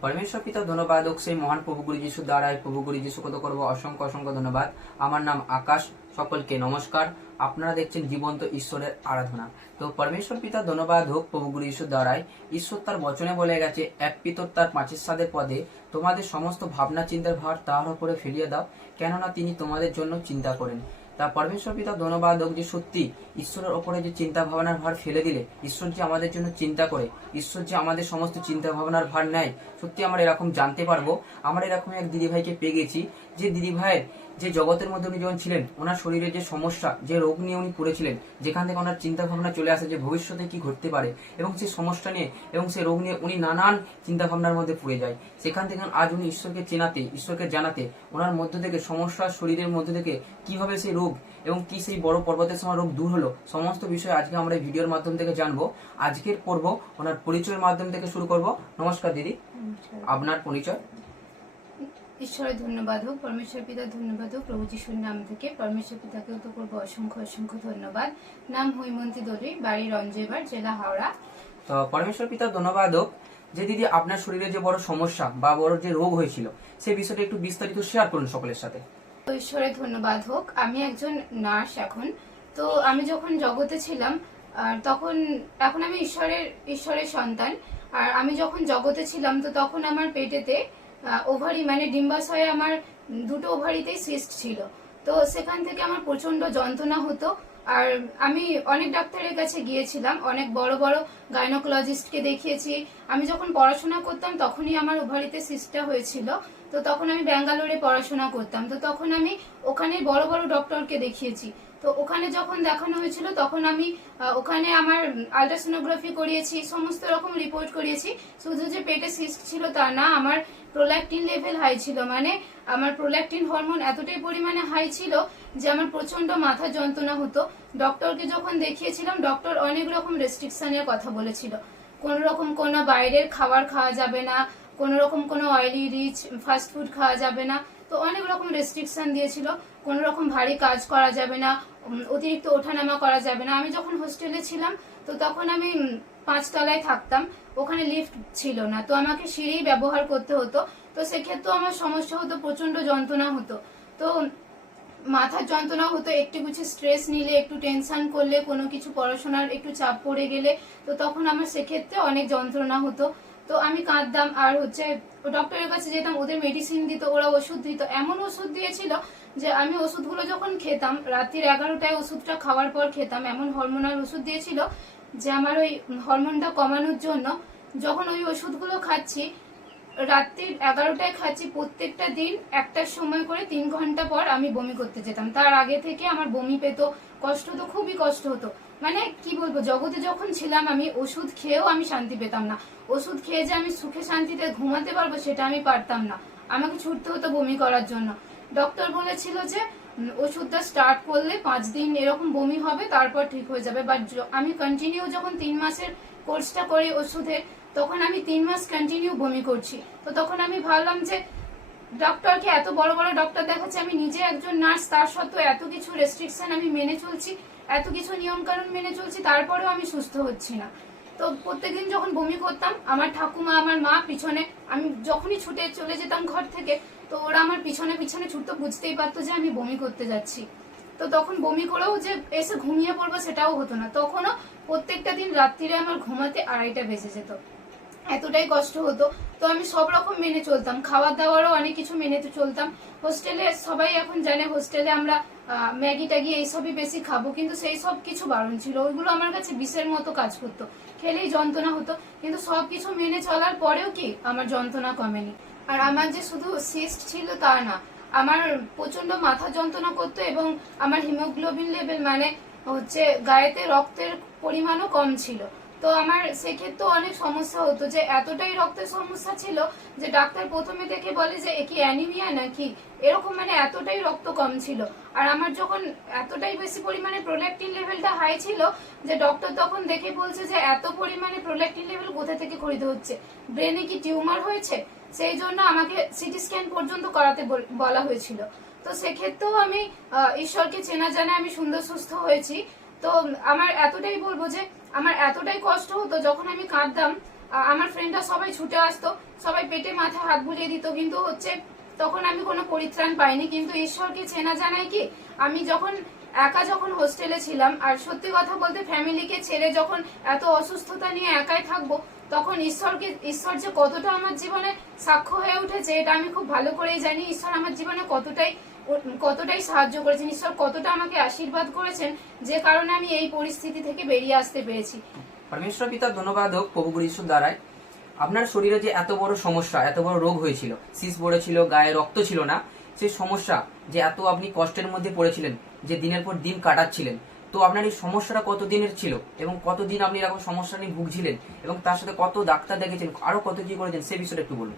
পরমেশ্বর পিতা, ধন্যবাদ। ও সেই মহান প্রভু গুরু যিশু দ্বারাই প্রভু গুরু যিশু কত করব অসংখ্য অসংখ্য ধন্যবাদ। আমার নাম আকাশ। সকলকে নমস্কার। আপনারা দেখছেন জীবন্ত ঈশ্বরের আরাধনা। তো পরমেশ্বর পিতা, ধন্যবাদ। হোক প্রভু গুরু যিশু দ্বারাই ঈশ্বর তার বচনে বলে গেছে, এক পিতর তার পাঁচের সাদের পদে। তোমাদের সমস্ত ভাবনা, চিন্তার ভার তাহার উপরে ফেলিয়ে দাও। কেননা তিনি তোমাদের জন্য চিন্তা করেন। তা পরমেশ্বর পিতা ধন্যবাদ হোক যে সত্যি ঈশ্বরের ওপরে যে চিন্তা ভাবনার ভার ফেলে দিলে, ঈশ্বর যে আমাদের জন্য চিন্তা করে, ঈশ্বর যে আমাদের সমস্ত চিন্তা ভাবনার ভার নেয়, সত্যি আমরা এরকম জানতে পারব। আমরা এরকম এক দিদিভাইকে পেয়ে গেছি, যে দিদিভাইয়ের যে জগতের মধ্যে উনি যখন ছিলেন ওনার শরীরে যে সমস্যা যে রোগ নিয়ে উনি পড়েছিলেন যেখান থেকে ওনার চিন্তা ভাবনা চলে আসে যে ভবিষ্যতে কি ঘটতে পারে এবং সেই সমস্যা নিয়ে এবং সেই রোগ নিয়ে উনি নানান চিন্তা ভাবনার মধ্যে পড়ে যায়। সেখান থেকে আজ উনি ঈশ্বরকে চেনাতে ঈশ্বরকে জানাতে ওনার মধ্য থেকে সমস্যা শরীরের মধ্যে থেকে কীভাবে সেই রোগ এবং কি সেই বড় পর্বতের সময় রোগ দূর হলো সমস্ত বিষয় আজকে আমরা এই ভিডিওর মাধ্যম থেকে জানব। আজকের পর্ব ওনার পরিচয়ের মাধ্যম থেকে শুরু করব। নমস্কার দিদি। আপনার পরিচয়? ঈশ্বরের ধন্যবাদ হোক পরমেশ্বর পিতার ধন্যবাদ হোক প্রভু যিশুর নাম থেকে পরমেশ্বর পিতাকেও তো করব অসংখ্য অসংখ্য ধন্যবাদ। নাম হৈমন্তী দলুই বাড়ি রঞ্জেবার জেলা হাওড়া। তো পরমেশ্বর পিতা ধন্যবাদ হোক। যে দিদি আপনার শরীরে যে বড় সমস্যা বা বড় যে রোগ হয়েছিল সেই বিষয়টা একটু বিস্তারিত শেয়ার করুন সকলের সাথে। ঈশ্বরের ধন্যবাদ হোক। আমি একজন নার্স এখন। তো আমি যখন জগতে ছিলাম আর তখন এখন আমি ঈশ্বরের ঈশ্বরের সন্তান। আর আমি যখন জগতে ছিলাম তো তখন আমার পেটেতে ওভারি মানে ডিম্বাশয়ে আমার দুটো ওভারিতেই সিস্ট ছিল। তো সেখান থেকে আমার প্রচণ্ড যন্ত্রণা হতো। আর আমি অনেক ডাক্তারের কাছে গিয়েছিলাম, অনেক বড় বড় গাইনোকোলজিস্টকে দেখিয়েছি। আমি যখন পড়াশোনা করতাম, তখনই আমার ওভারিতে সিস্টটা হয়েছিল। তো তখন আমি ব্যাঙ্গালোরে পড়াশোনা করতাম। তো তখন আমি ওখানে বড় বড় ডক্টরকে দেখিয়েছি। তো ওখানে যখন দেখানো হয়েছিল, তখন আমি ওখানে আমার আলট্রাসোনোগ্রাফি করিয়েছি, সমস্ত রকম রিপোর্ট করিয়েছি। শুধু যে পেটে সিস্ট ছিল তা না, আমার প্রোল্যাকটিন লেভেল হাই ছিল। মানে আমার প্রোল্যাকটিন হরমোন এতটাই পরিমাণে হাই ছিল যে আমার প্রচণ্ড মাথা যন্ত্রণা হতো। ডক্টরকে যখন দেখিয়েছিলাম ডক্টর অনেক রকম রেস্ট্রিকশনের কথা বলেছিল। কোন রকম কোনো বাইরের খাবার খাওয়া যাবে না, কোন রকম কোনো অয়েলি রিচ ফাস্ট ফুড খাওয়া যাবে না। তো অনেক রকম রেস্ট্রিকশন দিয়েছিল। কোন রকম ভারী কাজ করা যাবে না অতিরিক্ত ওঠানামা করা যাবে না। আমি যখন হোস্টেলে ছিলাম, তো তখন আমি পাঁচতলায় থাকতাম। ওখানে লিফট ছিল না। তো আমাকে সিঁড়ি ব্যবহার করতে হতো। তো সেক্ষেত্রেও আমার সমস্যা হতো প্রচণ্ড যন্ত্রণা হতো। তো মাথার যন্ত্রণা হতো, একটু কিছু স্ট্রেস নিলে, একটু টেনশন করলে, কোনো কিছু পড়াশোনার একটু চাপ পড়ে গেলে, তো তখন আমার সেক্ষেত্রে অনেক যন্ত্রণা হতো। তো আমি কাঁদতাম, আর হচ্ছে ডক্টরের কাছে যেতাম, ওদের মেডিসিন দিত, ওরা ওষুধ দিত। এমন ওষুধ দিয়েছিল যে আমি ওষুধগুলো যখন খেতাম, রাত্রির এগারোটায় ওষুধটা খাওয়ার পর খেতাম, এমন হরমোনাল ওষুধ দিয়েছিল যে আমার ওই হরমোনটা কমানোর জন্য যখন ওই ওষুধগুলো খাচ্ছি, রাত্রির এগারোটায় খাচ্ছি, প্রত্যেকটা দিন একটার সময় করে তিন ঘণ্টা পর আমি বমি করতে যেতাম। তার আগে থেকে আমার বমি পেত, কষ্ট তো খুবই কষ্ট হতো। মানে কি বলব, জগতে যখন ছিলাম আমি, ওষুধ খেয়েও আমি শান্তি পেতাম না। ওষুধ খেয়ে যে আমি সুখে শান্তিতে ঘুমাতে পারব, সেটা আমি পারতাম না। আমাকে ছুটতে হতো বমি করার জন্য। ডক্টর বলেছিল যে ওষুধটা স্টার্ট করলে পাঁচ দিন এরকম বমি হবে, তারপর ঠিক হয়ে যাবে। বাট আমি কন্টিনিউ যখন তিন মাসের কোর্সটা করি ওষুধের, তখন আমি তিন মাস কন্টিনিউ বমি করছি। তো তখন আমি ভাবলাম যে ডক্টরকে এত বড় বড় ডক্টর দেখাচ্ছে, আমি নিজে একজন নার্স তার সত্ত্বেও এত কিছু রেস্ট্রিকশন আমি মেনে চলছি, এত কিছু নিয়ম কানুন মেনে চলছি, তারপরেও আমি সুস্থ হচ্ছি না। তো প্রত্যেকদিন যখন বমি করতাম, আমার ঠাকুমা, আমার মা পিছনে, আমি যখনই ছুটে চলে যেতাম ঘর থেকে তো ওরা আমার পিছনে পিছনে ছুটতো, বুঝতেই পারতো যে আমি বমি করতে যাচ্ছি। তো তখন বমি করেও যে এসে ঘুমিয়ে পড়ব সেটাও হতো না। তখনও প্রত্যেকটা দিন রাত্রিরে আমার ঘুমাতে আড়াইটা বেজে যেত। এতটাই কষ্ট হতো। তো আমি সব রকম মেনে চলতাম। খাবার দাবারও অনেক কিছু মেনে তো চলতাম। হোস্টেলে সবাই এখন জানে হোস্টেলে আমরা ম্যাগি ট্যাগি এইসবই বেশি খাব। কিন্তু সেই সব কিছু বারণ ছিল। ওইগুলো আমার কাছে বিষের মতো কাজ করতো। খেলেই যন্ত্রণা হতো। কিন্তু সব কিছু মেনে চলার পরেও কি আমার যন্ত্রণা কমেনি। আর আমার যে শুধু সিস্ট ছিল তা না, আমার প্রচণ্ড মাথা যন্ত্রণা করতো এবং আমার হিমোগ্লোবিন লেভেল মানে হচ্ছে গায়েতে রক্তের পরিমাণও কম ছিল। তো আমার সেক্ষেত্রেও অনেক সমস্যা হতো যে এতটাই রক্তের সমস্যা ছিল যে ডাক্তার প্রথমে দেখে বলে যে এ কি অ্যানিমিয়া নাকি? এরকম মানে এতটাই রক্ত কম ছিল। আর আমার যখন এতটাই বেশি পরিমাণে প্রোল্যাকটিন লেভেলটা হাই ছিল যে ডক্টর তখন দেখে বলছে যে এত পরিমাণে প্রোল্যাকটিন লেভেল কোথা থেকে খরিদ হচ্ছে? ব্রেনে কি টিউমার হয়েছে? সেই জন্য আমাকে সিটি স্ক্যান পর্যন্ত করাতে বলা হয়েছিল। তো সেক্ষেত্রেও আমি ঈশ্বরকে চেনা জানে আমি সুন্দর সুস্থ হয়েছি। তো আমার এতটাই বলব যে, আমার এতটাই কষ্ট হতো যখন আমি কাঁদতাম আমার ফ্রেন্ডরা সবাই ছুটে আসতো, সবাই পেটে মাথায় হাত বুলিয়ে দিত। কিন্তু হচ্ছে, তখন আমি কোনো পরিত্রাণ পাইনি। কিন্তু ঈশ্বরকে চেনা জানাই কি, আমি যখন একা যখন হোস্টেলে ছিলাম, আর সত্যি কথা বলতে ফ্যামিলিকে ছেড়ে যখন এত অসুস্থতা নিয়ে একাই থাকব তখন ঈশ্বরকে, ঈশ্বর যে কতটা আমার জীবনে সাক্ষ্য হয়ে উঠেছে, এটা আমি খুব ভালো করেই জানি। ঈশ্বর আমার জীবনে কতটাই কতটাই সাহায্য করেছেন, ঈশ্বর কতটা আমাকে আশীর্বাদ করেছেন, যে কারণে আমি এই পরিস্থিতি থেকে বেরিয়ে আসতে পেরেছি। পরমেশ্বর পিতা ধন্যবাদ হোক, প্রভু যিশুর দ্বারাই আপনার শরীরে যে এত বড় সমস্যা, এত বড় রোগ হয়েছিল শীষ পড়েছিল, গায়ে রক্ত ছিল না, সেই সমস্যা যে এত আপনি কষ্টের মধ্যে পড়েছিলেন, যে দিনের পর দিন কাটাচ্ছিলেন তো আপনার এই সমস্যাটা কত দিনের ছিল? এবং কতদিন আপনি এরকম সমস্যা নিয়ে ভুগছিলেন? এবং তার সাথে কত ডাক্তার দেখেছেন? আরও কত কি করেছেন? সে বিষয়টা একটু বলুন।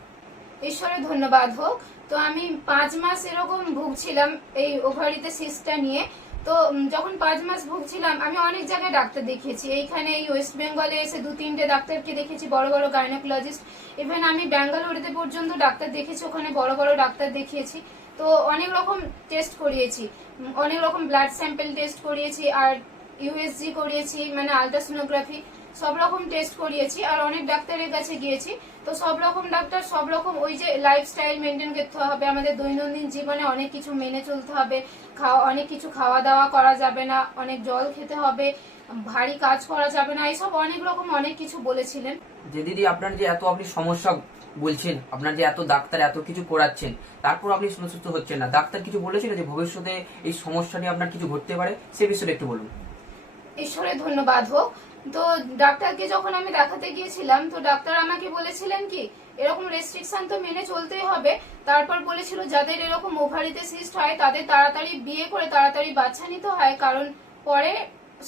ঈশ্বরের ধন্যবাদ হোক। তো আমি পাঁচ মাস এরকম ভুগছিলাম এই ওভারিতে সিস্টটা নিয়ে। তো যখন পাঁচ মাস ভুগছিলাম, আমি অনেক জায়গায় ডাক্তার দেখিয়েছি। এইখানে এই ওয়েস্ট বেঙ্গলে এসে দু, তিনটে ডাক্তারকে দেখেছি, বড় বড় গাইনোকোলজিস্ট। ইভেন আমি ব্যাঙ্গালোরেতে পর্যন্ত ডাক্তার দেখেছি, ওখানে বড় বড় ডাক্তার দেখিয়েছি। তো অনেক রকম টেস্ট করিয়েছি। অনেক রকম ব্লাড স্যাম্পেল টেস্ট করিয়েছি, আর ইউএসজি করিয়েছি মানে আলট্রাসোনোগ্রাফি সব রকম টেস্ট করিয়েছি, আর অনেক ডাক্তারের কাছে গিয়েছি। তো সব রকম ডাক্তার, সব রকম ওই যে লাইফস্টাইল মেনটেন করতে হবে। আমাদের দৈনন্দিন জীবনে অনেক কিছু মেনে চলতে হবে। খাওয়া, অনেক কিছু খাওয়া দাওয়া করা যাবে না, অনেক জল খেতে হবে, ভারী কাজ করা যাবে না, এইসব অনেক রকম অনেক কিছু বলেছিলেন। যে দিদি, আপনার যে এত আপনি সমস্যা বলছেন, আপনার যে এত ডাক্তার এত কিছু করাচ্ছেন, তারপর আপনি সুস্থ হচ্ছেন না। ডাক্তার কিছু বলেছিল যে ভবিষ্যতে এই সমস্যা নিয়ে আপনার কিছু ঘটতে পারে? সে বিষয়ে একটু বলুন। ঈশ্বরের ধন্যবাদ হোক। তো ডাক্তারকে যখন আমি দেখাতে গিয়েছিলাম, তো ডাক্তার আমাকে বলেছিলেন কি, এরকম রেস্ট্রিকশন তো মেনে চলতেই হবে। তারপর বলেছিল, যাদের এরকম ওভারিতে সিস্ট হয়, তাদের তাড়াতাড়ি বিয়ে করে তাড়াতাড়ি বাচ্চা নিতে হয়, কারণ পরে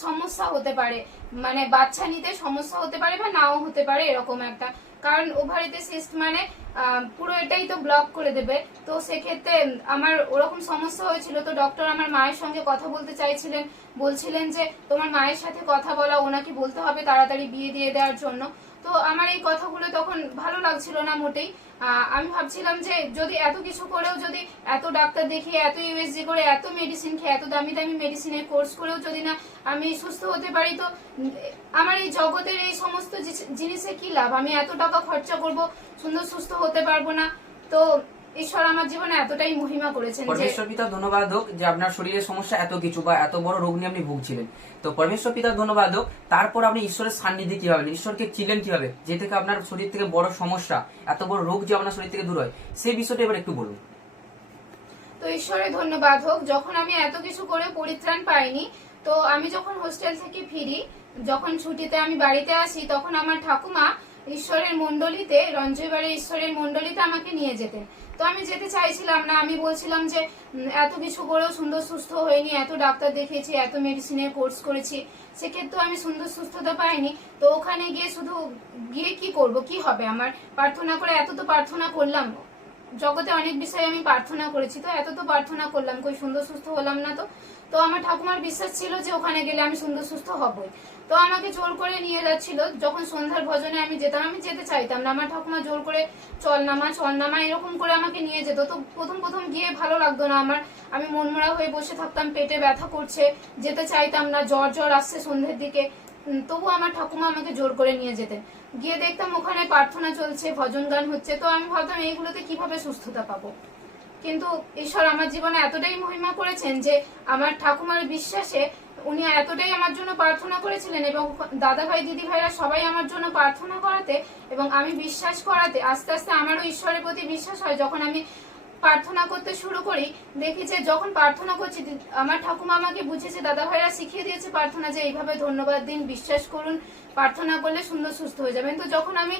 সমস্যা হতে পারে। মানে বাচ্চা নিতে সমস্যা হতে পারে বা নাও হতে পারে, এরকম একটা কারণ ওভারিতে সিস্ট মানে পুরো এটাই তো ব্লক করে দেবে। তো সেক্ষেত্রে আমার ওরকম সমস্যা হয়েছিল, তো ডক্টর আমার মায়ের সঙ্গে কথা বলতে চাইছিলেন। বলছিলেন যে, তোমার মায়ের সাথে কথা বলা, ওনাকে বলতে হবে তাড়াতাড়ি বিয়ে দিয়ে দেওয়ার জন্য। তো আমার এই কথাগুলো তখন ভালো লাগছিল না মোটেই। আমি ভাবছিলাম যে যদি এত কিছু করেও যদি এত ডাক্তার দেখিয়ে, এত ইউএসজি করে, এত মেডিসিন খেয়ে, এত দামি দামি মেডিসিনের কোর্স করেও যদি না আমি সুস্থ হতে পারি, তো আমার এই জগতের এই সমস্ত জিনিসে কি লাভ? আমি এত টাকা খরচা করব, সুন্দর সুস্থ হতে পারব না। তো ঈশ্বর আমার জীবনে এতটাই মহিমা করেছেন পরমেশ্বর পিতা ধন্যবাদ হোক যে আপনার সমস্যা এত কিছু বা এত বড় রোগ নিয়ে আপনি ভুগছিলেন। তো পরমেশ্বর পিতা ধন্যবাদ হোক। তারপর আপনি ঈশ্বরের সান্নিধ্যে কীভাবে? ঈশ্বরকে চিনলেন কীভাবে? যে থেকে আপনার শরীর থেকে বড় সমস্যা এত বড় রোগ যে আপনার শরীর থেকে দূর হয় সেই বিষয়টা এবার একটু বলুন। তো ঈশ্বরের ধন্যবাদ হোক। যখন আমি এত কিছু করে পরিত্রাণ পাইনি তো আমি যখন হোস্টেল থেকে ফিরি যখন ছুটিতে আমি বাড়িতে আসি তখন আমার ঠাকুমা ঈশ্বরের মণ্ডলীতে রঞ্জয়বাড়ি ঈশ্বরের মণ্ডলীতে আমাকে নিয়ে যেতেন। তো আমি যেতে চাইছিলাম না, আমি বলছিলাম যে এত কিছু করেও সুন্দর সুস্থ হয়নি, এত ডাক্তার দেখেছি এত মেডিসিনের কোর্স করেছি সেক্ষেত্রে আমি সুন্দর সুস্থতা পাইনি। তো ওখানে গিয়ে শুধু, গিয়ে কি করব, কি হবে আমার? প্রার্থনা করে এত তো প্রার্থনা করলাম। জগতে অনেক বিষয়ে আমি প্রার্থনা করেছি, তো এত তো প্রার্থনা করলাম, কই সুন্দর সুস্থ হলাম না তো? তো আমার ঠাকুমার বিশ্বাস ছিল যে ওখানে গেলে আমি সুন্দর সুস্থ হবই। তো আমাকে জোর করে নিয়ে যাচ্ছিল, যখন সন্ধ্যার ভজনে আমি যেতাম, আমি যেতে চাইতাম না, আমার ঠাকুমা জোর করে চল নামা চল নামা, এরকম করে আমাকে নিয়ে যেত। তো প্রথম প্রথম গিয়ে ভালো লাগতো না আমার, আমি মনমরা হয়ে বসে থাকতাম, পেটে ব্যথা করছে, যেতে চাইতাম না, জ্বর জ্বর আসছে সন্ধ্যের দিকে। তবু আমার ঠাকুমা আমাকে জোর করে নিয়ে যেতেন। গিয়ে দেখতাম ওখানে প্রার্থনা চলছে, ভজন গান হচ্ছে, তো আমি ভাবতাম এইগুলোতে কীভাবে সুস্থতা পাবো? কিন্তু ঈশ্বর আমার জীবনে এতটাই মহিমা করেছেন যে আমার ঠাকুমার বিশ্বাসে উনি এতটাই আমার জন্য প্রার্থনা করেছিলেন এবং দাদা ভাই দিদি ভাইরা সবাই আমার জন্য প্রার্থনা করাতে এবং আমি বিশ্বাস করাতে আস্তে আস্তে আমারও ঈশ্বরের প্রতি বিশ্বাস হয়। যখন আমি প্রার্থনা করতে শুরু করি, দেখি যে যখন প্রার্থনা করছি আমার ঠাকুমা আমাকে বুঝেছে দাদা ভাইরা শিখিয়ে দিয়েছে প্রার্থনা যে এইভাবে ধন্যবাদ দিন, বিশ্বাস করুন, প্রার্থনা করলে সুন্দর সুস্থ হয়ে যাবেন। তো যখন আমি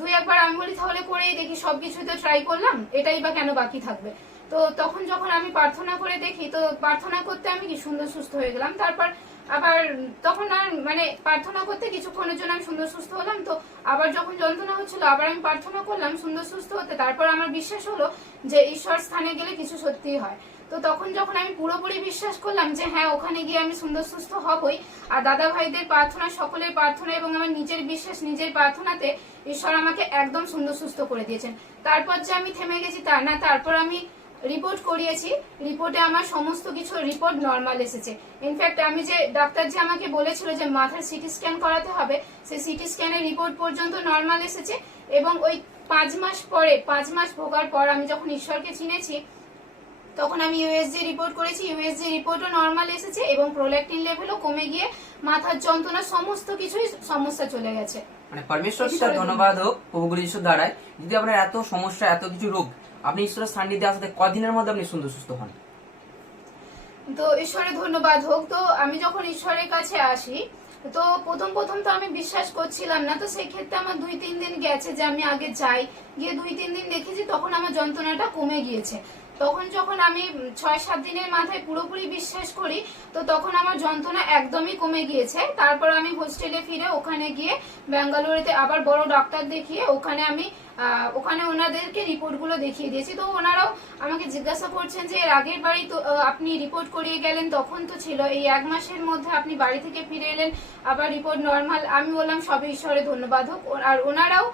দুই একবার আমি বলি তাহলে করেই দেখি সবকিছুই তো ট্রাই করলাম, এটাই বা কেন বাকি থাকবে? তো তখন যখন আমি প্রার্থনা করে দেখি, তো প্রার্থনা করতে আমি কি সুন্দর সুস্থ হয়ে গেলাম। তারপর আবার তখন আর মানে প্রার্থনা করতে কিছুক্ষণের জন্য আমি সুন্দর সুস্থ হলাম তো আবার যখন যন্ত্রণা হচ্ছিল, আবার আমি প্রার্থনা করলাম সুন্দর সুস্থ হতে। তারপর আমার বিশ্বাস হলো যে ঈশ্বর স্থানে গেলে কিছু সত্যিই হয়। তো তখন যখন আমি পুরোপুরি বিশ্বাস করলাম যে হ্যাঁ ওখানে গিয়ে আমি সুন্দর সুস্থ হবই, আর দাদা ভাইদের প্রার্থনা, সকলের প্রার্থনা এবং আমার নিজের বিশ্বাস, নিজের প্রার্থনাতে ঈশ্বর আমাকে একদম সুন্দর সুস্থ করে দিয়েছেন। তারপর যে আমি থেমে গেছি তা না, তারপর আমি রিপোর্ট করিয়েছি। রিপোর্টে আমার সমস্ত কিছু রিপোর্ট নর্মাল এসেছে। ইনফ্যাক্ট আমি যে ডাক্তার যে আমাকে বলেছিল যে মাথার সিটি স্ক্যান করাতে হবে সেই সিটি স্ক্যানের রিপোর্ট পর্যন্ত নর্মাল এসেছে এবং ওই পাঁচ মাস পরে পাঁচ মাস ভোগার পর আমি যখন ঈশ্বরকে চিনেছি তখন আমি ইউএসজি রিপোর্ট করেছি। ইউএসজি রিপোর্টও নর্মাল এসেছে এবং প্রোল্যাক্টিন লেভেলও কমে গিয়ে মাথার যন্ত্রণা সমস্ত কিছুই সমস্যা চলে গেছে। মানে পরমেশ্বর ধন্যবাদ হোক প্রভুগুরু যিশুর দ্বারায়। যদি আপনার এত সমস্যা এত কিছু রোগ আপনি ঈশ্বরের সান্নিধ্যে আসতে কদিনের মধ্যে আপনি সুন্দর, সুস্থ হন? তো ঈশ্বরের ধন্যবাদ হোক। তো আমি যখন ঈশ্বরের কাছে আসি, তো প্রথম প্রথম তো আমি বিশ্বাস করছিলাম না। তো সেই ক্ষেত্রে আমার দুই, তিন দিন গেছে যে আমি আগে যাই। গিয়ে দুই, তিন দিন দেখেছি তখন আমার যন্ত্রণাটা কমে গিয়েছে। তখন যখন আমি ছয়, সাত দিনের মাথায় পুরোপুরি বিশ্বাস করি, তো তখন আমার যন্ত্রণা একদমই কমে গিয়েছে। তারপর আমি হোস্টেলে ফিরে ওখানে গিয়ে ব্যাঙ্গালোরেতে আবার বড় ডাক্তার দেখিয়ে ওখানে আমি ওখানে ওনাদেরকে রিপোর্টগুলো দেখিয়ে দিয়েছি। তো ওনারাও আমাকে জিজ্ঞাসা করছেন যে, এর আগের বাড়ি তো আপনি রিপোর্ট করিয়ে গেলেন, তখন তো ছিল। এই এক মাসের মধ্যে আপনি বাড়ি থেকে ফিরে এলেন, আবার রিপোর্ট নর্মাল। আমি বললাম, সবই ঈশ্বরের ধন্যবাদ হোক। আর ওনারাও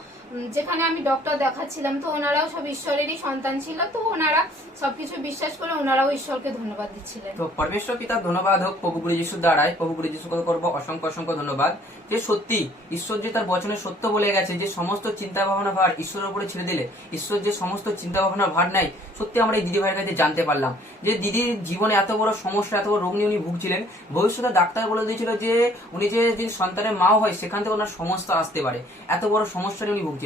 যেখানে আমি ডক্টর দেখাচ্ছিলাম, তো ওনারাও সব ঈশ্বরেরই সন্তান ছিল, তো ওনারা সবকিছু বিশ্বাস করে ওনারাও ঈশ্বরকে ধন্যবাদ দিচ্ছিলেন। তো পরমেশ্বর পিতা ধন্যবাদ হোক, প্রভু গুরু যিশুর দ্বারায় প্রভু গুরু যিশু করব, অসংখ্য অসংখ্য ধন্যবাদ। যে সত্যি ঈশ্বর যে তার বচনে সত্য বলে গেছে, যে সমস্ত চিন্তা ভাবনা ভার ঈশ্বরের উপরে ছেড়ে দিলে, ঈশ্বর যে সমস্ত চিন্তা ভাবনা ভার নাই সত্যি আমরা এই দিদি ভাইয়ের কাছে জানতে পারলাম। যে দিদির জীবনে এত বড় সমস্যা, এত বড় রোগ নিয়ে উনি ভুগছিলেন, ভবিষ্যতে ডাক্তার বলে দিয়েছিল যে, উনি যে যে সন্তানের মাও হয়, সেখান থেকে ওনার সমস্যা আসতে পারে। এত বড় সমস্যা নিয়ে উনি ভুগছিলেন।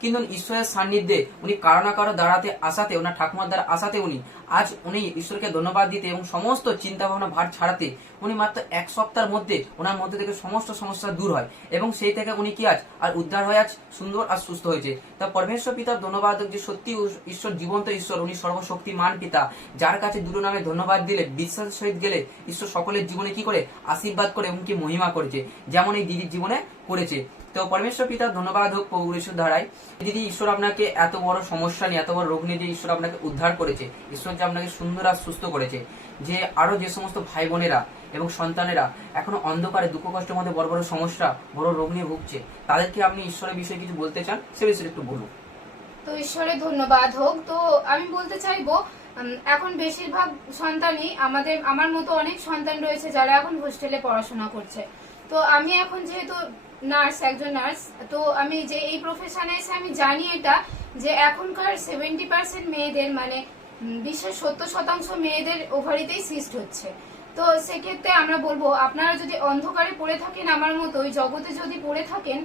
কিন্তু ঈশ্বরের সান্নিধ্যে উনি কারও না কারও দাঁড়াতে আসাতে, ওনার ঠাকুমার দ্বারা আসাতে উনি, আজ উনি ঈশ্বরকে ধন্যবাদ দিতে এবং সমস্ত চিন্তা ভাবনা ভার ছাড়াতে উনি মাত্র এক সপ্তাহের মধ্যে ওনার মধ্যে থেকে সমস্ত সমস্যা দূর হয় এবং সেই থেকে উনি কি আজ আর উদ্ধার হয়ে আজ সুন্দর আর সুস্থ হয়েছে। তা পরমেশ্বর পিতার ধন্যবাদ যে সত্যি ঈশ্বর জীবন্ত ঈশ্বর, উনি সর্বশক্তিমান পিতা, যার কাছে দুটো নামে ধন্যবাদ দিলে, বিশ্বাসের সহিত গেলে, ঈশ্বর সকলের জীবনে কি করে আশীর্বাদ করে এবং কি মহিমা করেছে। যেমন এই দিদির জীবনে করেছে। তো পরমেশ্বর পিতা ধন্যবাদ হোক প্রভু ঈশ্বর ধারায় দিদি, ঈশ্বর আপনাকে এত বড় সমস্যা নিয়ে, এত বড় রোগ নিয়ে যে ঈশ্বর আপনাকে উদ্ধার করেছে, ঈশ্বর যে আপনাকে সুন্দর আর সুস্থ করেছে, যে আরও যে সমস্ত ভাই বোনেরা এবং সন্তানেরা এখনও অন্ধকারে, দুঃখ কষ্টের মধ্যে বড় বড় সমস্যা, বড় রোগ নিয়ে ভুগছে, তাদেরকে আপনি ঈশ্বরের বিষয়ে কিছু বলতে চান? সে বিষয়ে একটু বলুন। তো ঈশ্বরের ধন্যবাদ হোক। তো আমি বলতে চাইব এখন বেশিরভাগ সন্তানই আমাদের, আমার মতো অনেক সন্তান রয়েছে যারা এখন হোস্টেলে পড়াশোনা করছে। তো আমি এখন যেহেতু নার্স, একজন নার্স। তো আমি যে এই প্রফেশনে এসে আমি জানি এটা, যে এখনকার সেভেন্টি পার্সেন্ট মেয়েদের মানে বিশ্বের সত্তর শতাংশ মেয়েদের ওভারিতেই সিস্ট হচ্ছে। তো সেক্ষেত্রে আমরা বলব, আপনারা যদি অন্ধকারে পড়ে থাকেন আমার মতো, ওই জগতে যদি পড়ে থাকেন,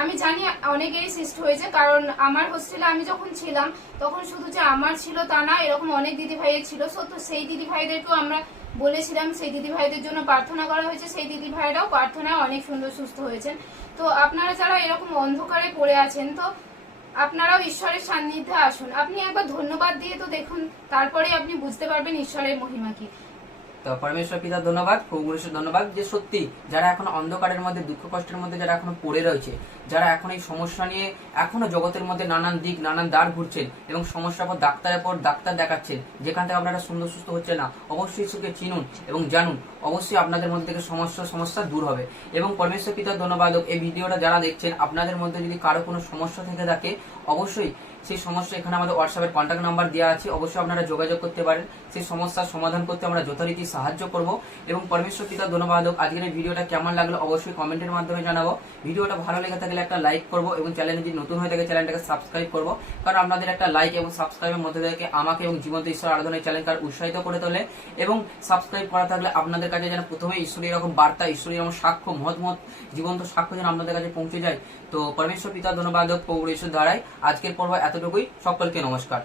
আমি জানি অনেকেরই সিস্ট হয়েছে, কারণ আমার হোস্টেলে আমি যখন ছিলাম, তখন শুধু যে আমার ছিল তা না, এরকম অনেক দিদি ভাইয়ের ছিল। সো তো সেই দিদি ভাইদেরকেও আমরা বলেছিলাম, সেই দিদি ভাইদের জন্য প্রার্থনা করা হয়েছে। সেই দিদি ভাইরাও প্রার্থনায় অনেক সুন্দর সুস্থ হয়েছেন। তো আপনারা যারা এরকম অন্ধকারে পড়ে আছেন, তো আপনারাও ঈশ্বরের সান্নিধ্যে আসুন। আপনি একবার ধন্যবাদ দিয়ে তো দেখুন তারপরে আপনি বুঝতে পারবেন ঈশ্বরের মহিমা কি। তো পরমেশ্বর পিতার ধন্যবাদ, প্রভু ঈশ্বর ধন্যবাদ। যে সত্যি যারা এখন অন্ধকারের মধ্যে, দুঃখ কষ্টের মধ্যে যারা এখনও পড়ে রয়েছে, যারা এখন এই সমস্যা নিয়ে এখনও জগতের মধ্যে নানান দিক, নানান দ্বার ঘুরছেন এবং সমস্যার পর ডাক্তারের পর ডাক্তার দেখাচ্ছেন, যেখান থেকে আপনারা সুন্দর সুস্থ হচ্ছে না, অবশ্যই সুখে চিনুন এবং জানুন, অবশ্যই আপনাদের মধ্যে থেকে সমস্যা সমস্যা দূর হবে। এবং পরমেশ্বর পিতার ধন্যবাদ, এই ভিডিওটা যারা দেখছেন, আপনাদের মধ্যে যদি কারও কোনো সমস্যা থেকে থাকে, অবশ্যই সেই সমস্যা এখানে আমাদের হোয়াটসঅ্যাপের কন্ট্যাক্ট নাম্বার দেওয়া আছে। অবশ্যই আপনারা যোগাযোগ করতে পারেন। সেই সমস্যার সমাধান করতে আমরা যথারীতি সাহায্য করব। এবং পরমেশ্বর পিতা ধন্যবাদ। আজকের এই ভিডিওটা কেমন লাগল অবশ্যই কমেন্টের মাধ্যমে জানাব। ভিডিওটা ভালো লেগে থাকলে একটা লাইক করব এবং চ্যানেলে যদি নতুন হয়ে থাকে চ্যানেলটাকে সাবস্ক্রাইব করব। কারণ আপনাদের একটা লাইক এবং সাবস্ক্রাইবের মধ্যে থেকে আমাকে এবং জীবন্ত ঈশ্বর আরাধনায় চ্যানেলকে উৎসাহিত করে তোলে। এবং সাবস্ক্রাইব করা থাকলে আপনাদের কাছে যেন প্রথমে ঈশ্বরের এরকম বার্তা ঈশ্বরের এরকম সাক্ষ্য, মহৎ মহৎ জীবন্ত সাক্ষ্য যেন আপনাদের কাছে পৌঁছে যায়। তো পরমেশ্বর পিতা ধন্যবাদ ঈশ্বর দ্বারাই আজকের পর্ব এতটুকুই। সকলকে নমস্কার।